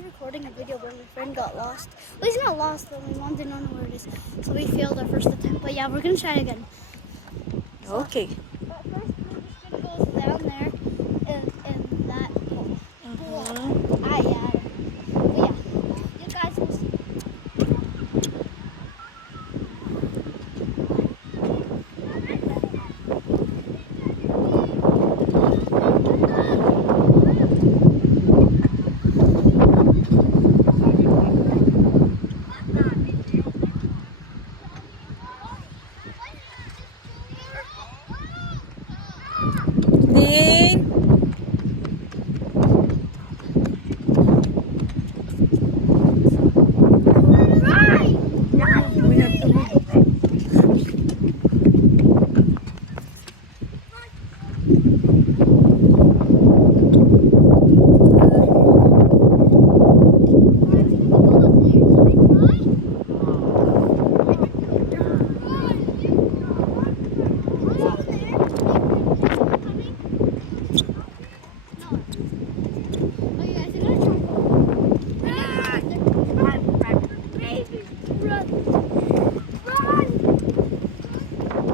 tried recording a video, but my friend got lost. Well, he's not lost, but my mom did not know where it is, so we failed our first attempt. But yeah, we're gonna try it again. Okay. But first, we're just gonna go down there in that hole. Yeah. But yeah, you guys will see. Dane. We have to move.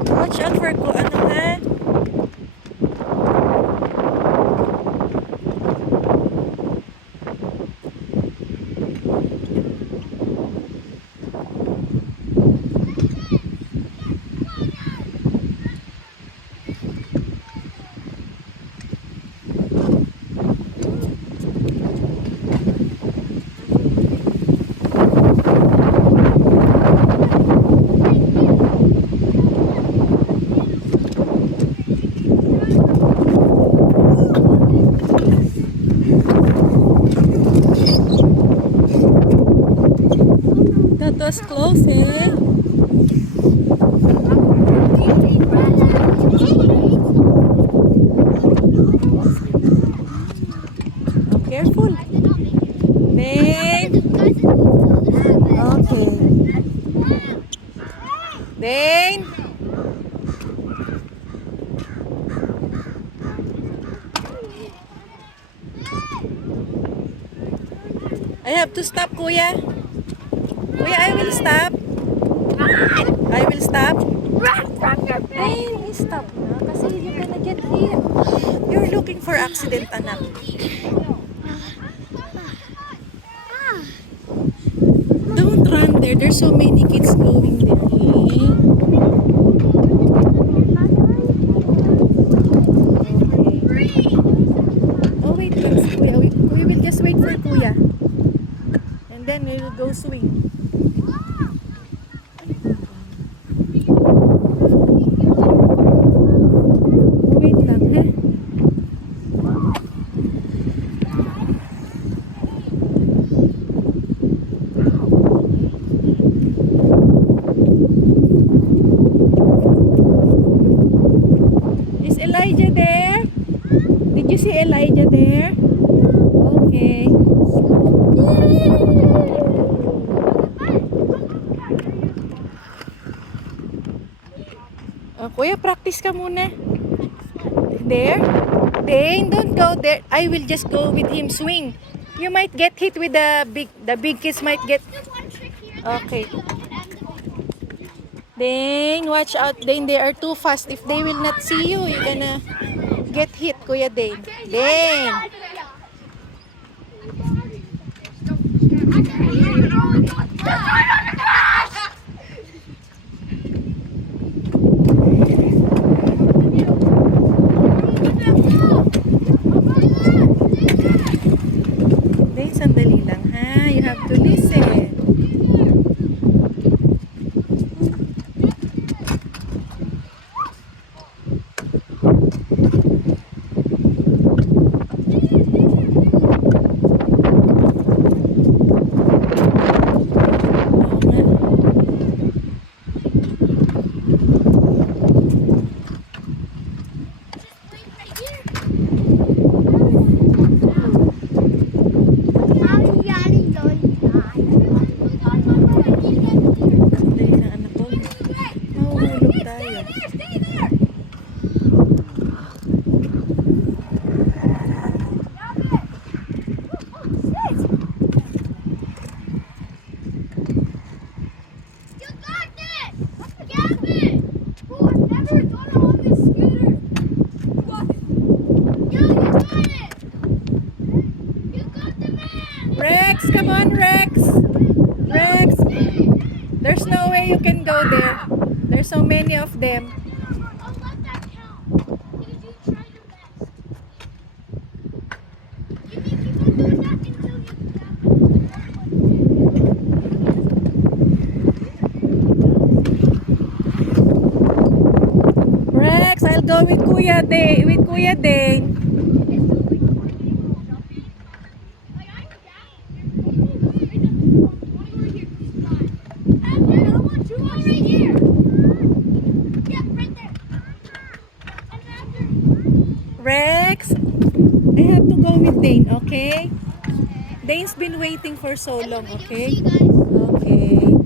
Watch out for ano ha? That was close eh. Oh, careful. Dane. Okay. Dane. I have to stop, Kuya. Kuya, I will stop. I will stop. Dane, stop na. Kasi you're gonna get hit. You're looking for accident, anak. Don't run there. There's so many kids going there. Okay. Oh, wait, Kuya. We will just wait for Kuya. And then we will go swing. Wait lang, ha? Is Elijah there? Did you see Elijah there? Okay. Kuya, practice ka muna. There? Dane, don't go there. I will just go with him swing. You might get hit with the big kids might get. Okay. Dane, watch out. Dane, they are too fast. If they will not see you, you're gonna get hit, Kuya Dane. Dane. Dane, sandali lang ha. You have to listen. Rex, come on, Rex. Rex. There's no way you can go there. There's so many of them. I'll let that count. Because you tried your best. You can keep on doing that until you Rex, I'll go with Kuya Dane. With Kuya Dane. Rex, I have to go with Dane, okay? Dane's been waiting for so long, okay? See you guys. Okay.